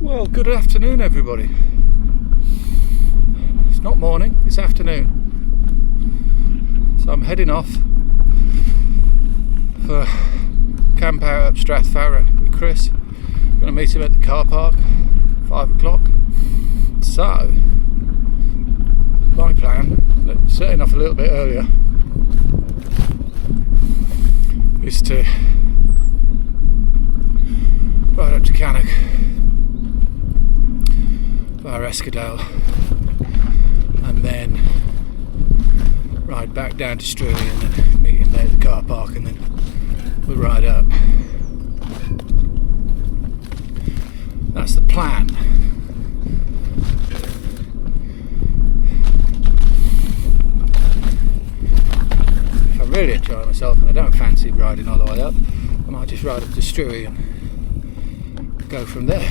Well, good afternoon, everybody. It's not morning, it's afternoon. So I'm heading off for camp out at Strathfarra with Chris. I'm going to meet him at the car park, 5 o'clock. So, my plan, setting off a little bit earlier, is to ride up to Cannock via Eskdale and then ride back down to Struy and then meet him there at the car park, and then we'll ride up. That's the plan. If I really enjoy myself and I don't fancy riding all the way up, I might just ride up to Struy and go from there.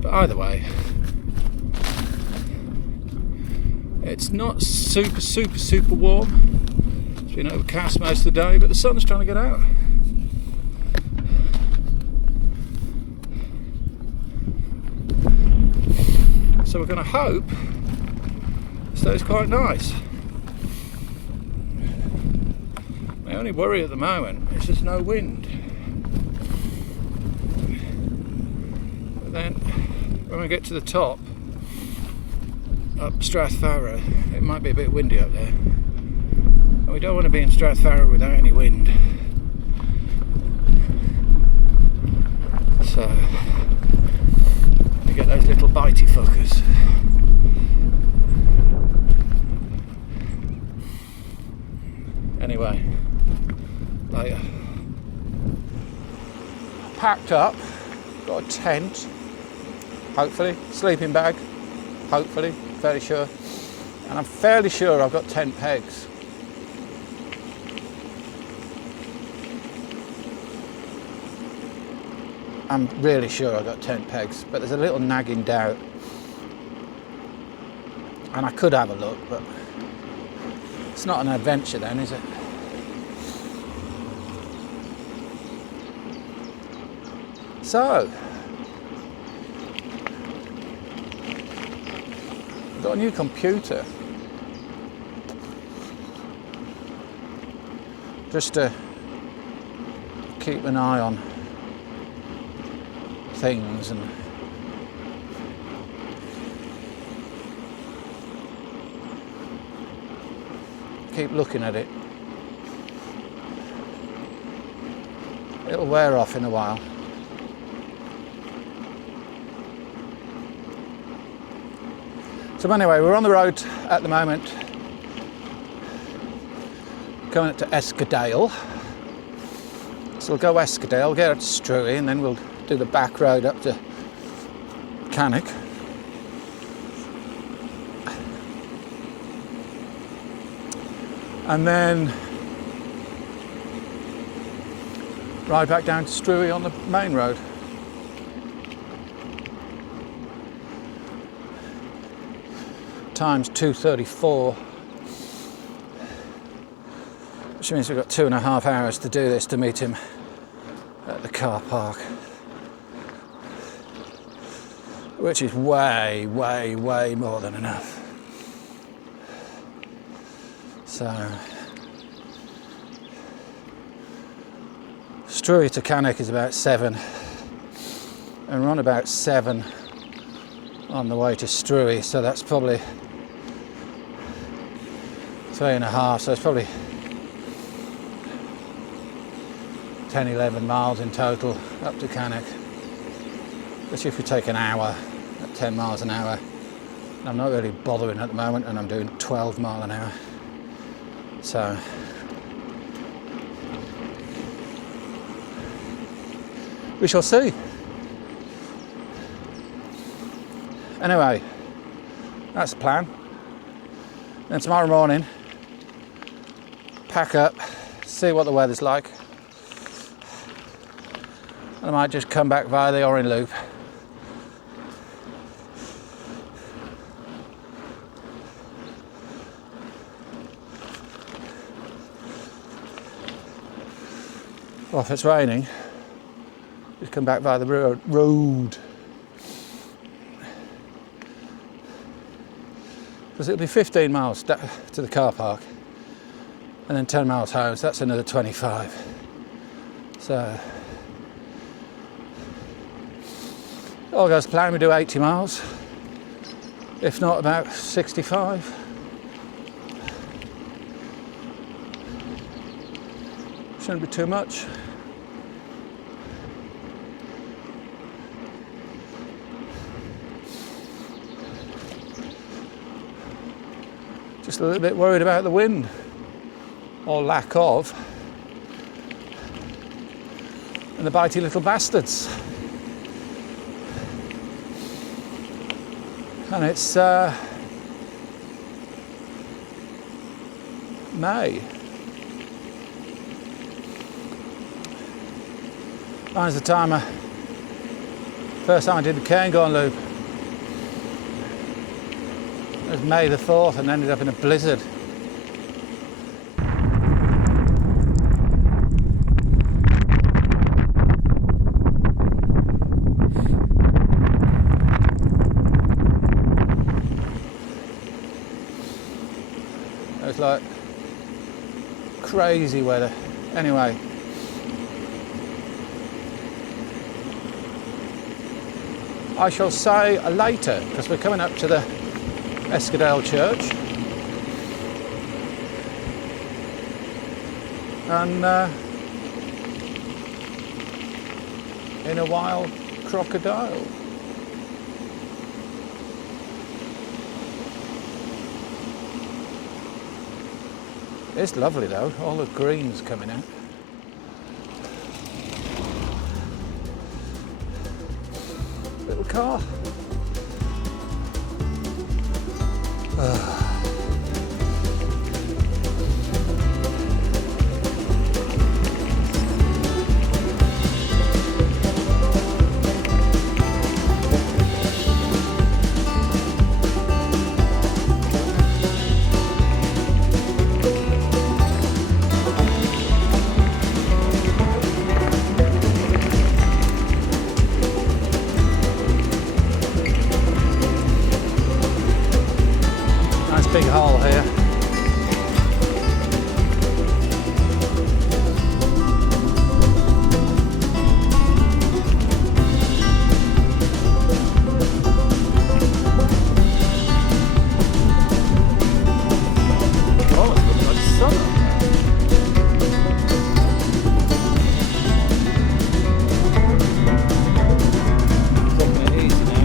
But either way, it's not super warm. It's been overcast most of the day, but the sun's trying to get out. So we're going to hope it stays quite nice. My only worry at the moment is there's no wind. But then when we get to the top, up Strathfarra, it might be a bit windy up there. And we don't want to be in Strathfarra without any wind. So we get those little bitey fuckers. Anyway, later. Packed up, got a tent, hopefully, sleeping bag, hopefully, fairly sure. And I'm fairly sure I've got 10 pegs. I'm really sure I've got 10 pegs, but there's a little nagging doubt. And I could have a look, but it's not an adventure then, is it? So, I've got a new computer. Just to keep an eye on things and keep looking at it. It'll wear off in a while. So anyway, we're on the road at the moment, going up to Eskdale. So we'll go Eskdale, get up to Struy, and then we'll do the back road up to Cannock. And then ride back down to Struy on the main road. Time's 2:34, which means we've got 2.5 hours to do this to meet him at the car park, which is way more than enough. So Struy to Cannock is about 7, and we're on about 7 on the way to Struy, so that's probably 3.5, so it's probably 10-11 miles in total up to Cannock, which if we take an hour at 10 miles an hour, and I'm not really bothering at the moment, and I'm doing 12 mile an hour, so we shall see. Anyway, that's the plan. Then tomorrow morning, pack up, see what the weather's like, and I might just come back via the Orange Loop. Well, if it's raining, just come back via the road. Because it'll be 15 miles to the car park and then 10 miles home, so that's another 25. So all goes to plan, we do 80 miles, if not about 65. Shouldn't be too much. Just a little bit worried about the wind, or lack of, and the bitey little bastards. And it's May. Mine's the time first time I did the Cairngorm loop. It was May the 4th and ended up in a blizzard. It was like crazy weather. Anyway, I shall say later, because we're coming up to the Eskdale Church, and in a wild crocodile. It's lovely though, all the greens coming out. Little car. Big hole here. Oh, it looks like summer. Taking it easy now.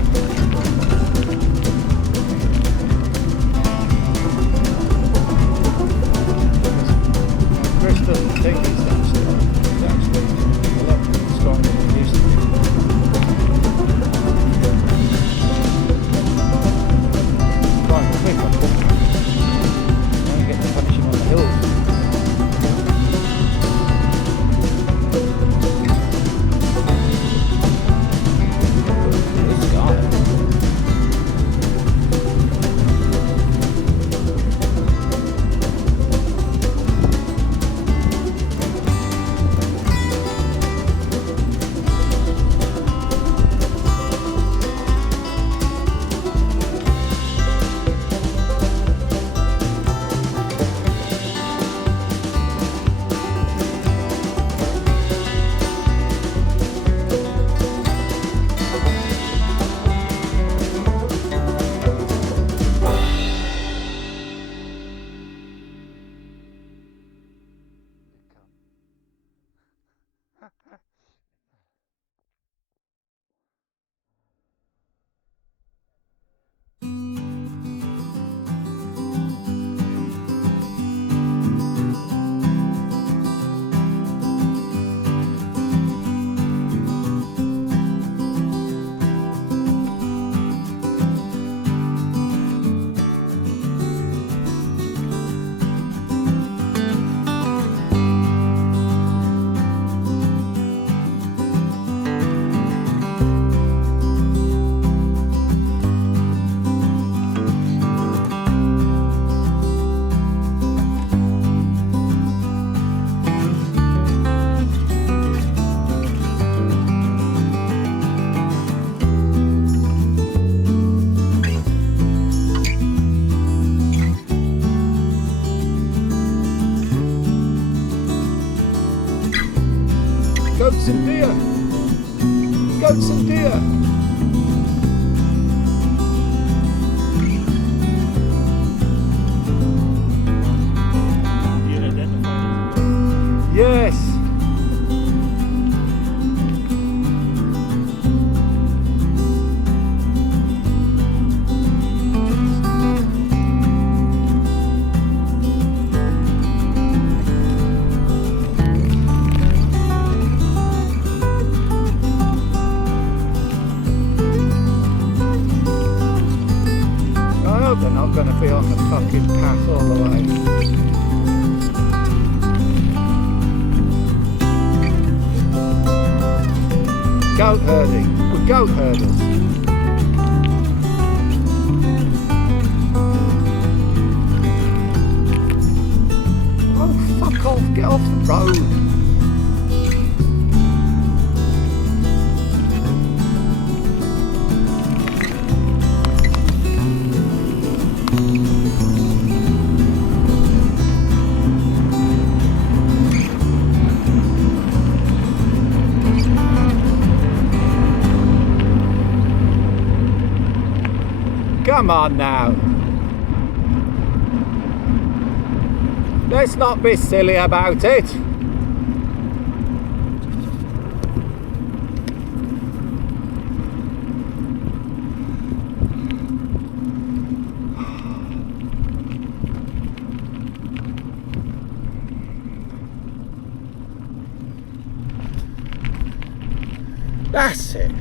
Goats and deer. Goats and deer. You identified it? Yes. I hope they're not going to be on the fucking path all the way. Goat herding. We're goat herders. Oh, fuck off. Get off the road. Come on now. Let's not be silly about it. That's it.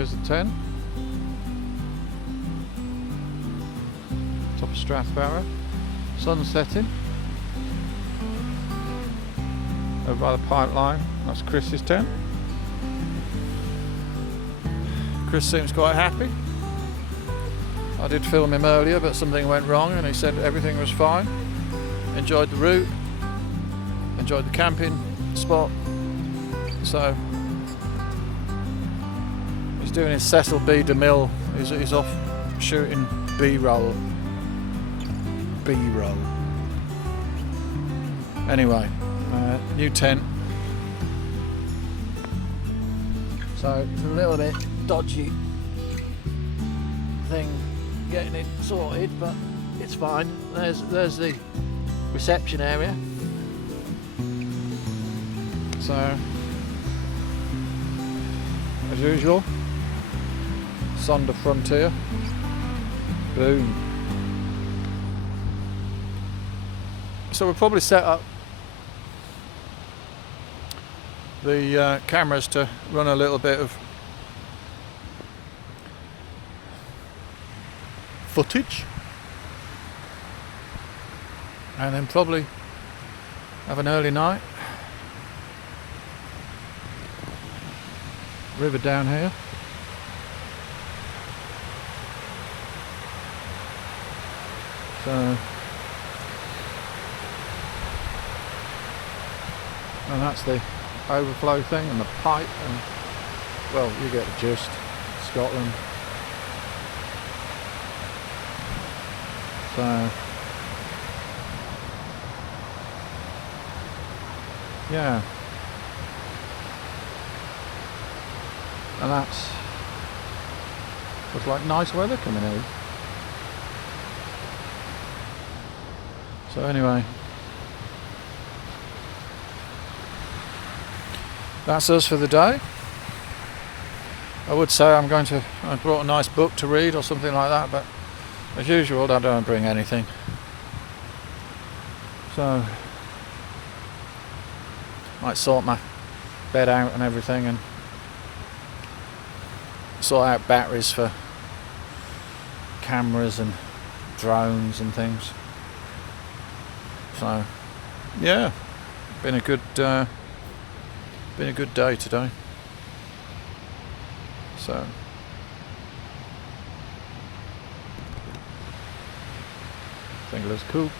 Here's the tent. Top of Strathfarra. Sun setting. Over by the pipeline. That's Chris's tent. Chris seems quite happy. I did film him earlier, but something went wrong and he said everything was fine. Enjoyed the route, enjoyed the camping spot. So he's doing his Cecil B. DeMille. He's off shooting B-roll. B-roll. Anyway, new tent. So it's a little bit dodgy thing getting it sorted, but it's fine. There's the reception area. So as usual, Sonder Frontier. Boom. So we'll probably set up the cameras to run a little bit of footage, and then probably have an early night. River down here. So, and that's the overflow thing and the pipe, and well, you get the gist. Scotland. So yeah, and that's looks like nice weather coming in. So anyway, that's us for the day. I would say I brought a nice book to read or something like that, but as usual I don't bring anything. So might sort my bed out and everything, and sort out batteries for cameras and drones and things. So yeah, been a good day today. So I think it looks cool.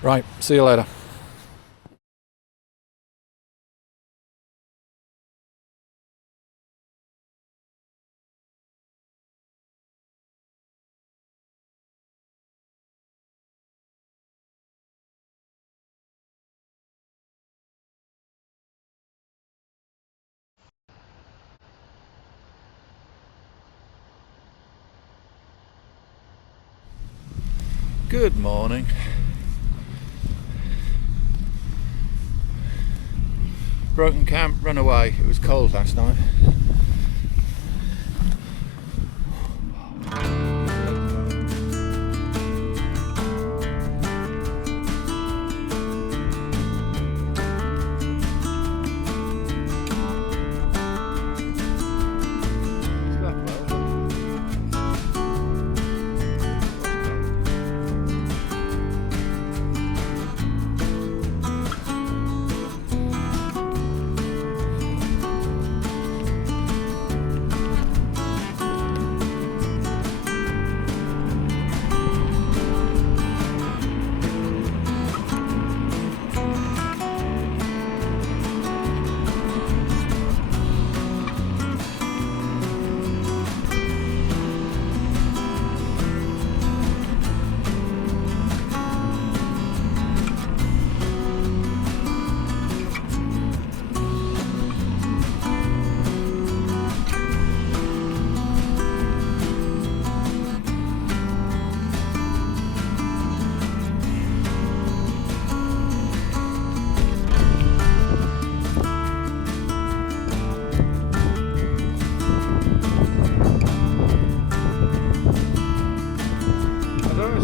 Right, see you later. Good morning. Broken camp, run away. It was cold last night.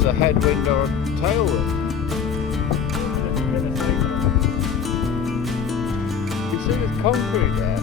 A headwind or a tailwind. see there's concrete there.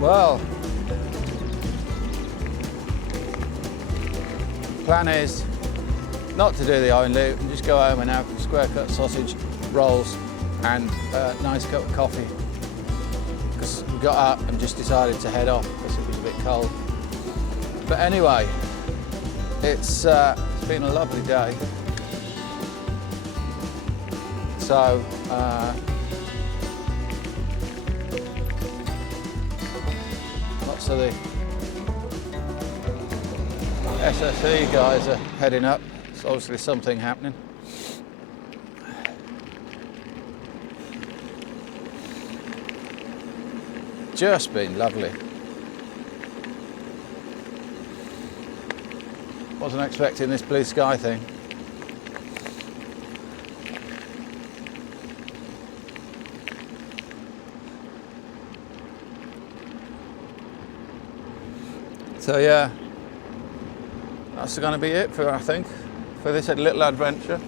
Well, plan is not to do the iron loop and just go home and have square cut sausage rolls and a nice cup of coffee, because we got up and just decided to head off because it was a bit cold. But anyway, it's been a lovely day. So lots of the SSE guys are heading up. It's obviously something happening. Just been lovely. Wasn't expecting this blue sky thing. So yeah, that's going to be it for, I think, for this little adventure.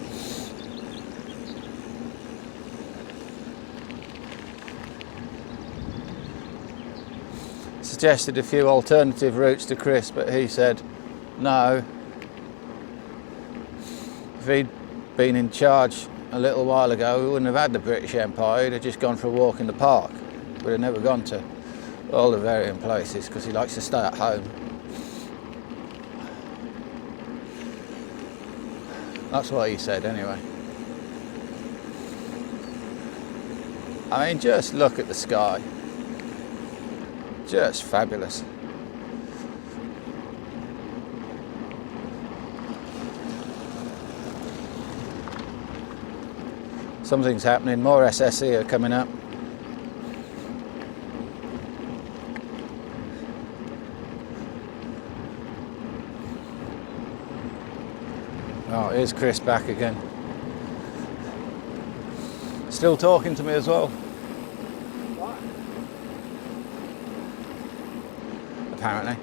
Suggested a few alternative routes to Chris, but he said no. If he'd been in charge a little while ago, we wouldn't have had the British Empire. He'd have just gone for a walk in the park. We'd have never gone to all the varying places because he likes to stay at home. That's what he said anyway. I mean, just look at the sky. Just fabulous. Something's happening, more SSE are coming up. Oh, here's Chris back again. Still talking to me as well. What? Apparently.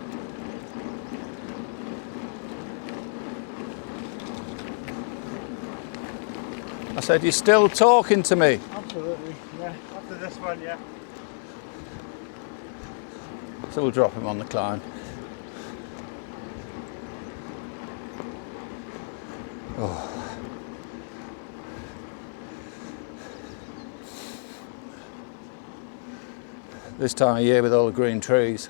I said, you're still talking to me. Absolutely, yeah. After this one, yeah. So we'll drop him on the climb. Oh. This time of year with all the green trees,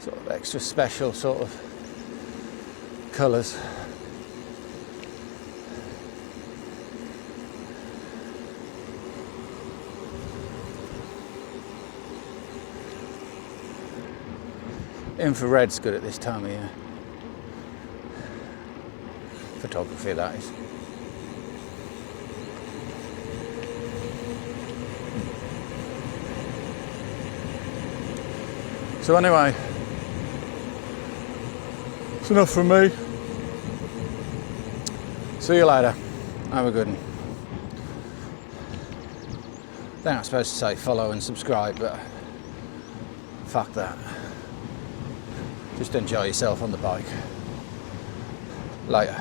sort of extra special sort of colours. Infrared's good at this time of year. Photography, that is. So anyway, it's enough from me. See you later. Have a good one. I think I'm supposed to say follow and subscribe, but fuck that. Just enjoy yourself on the bike. Later.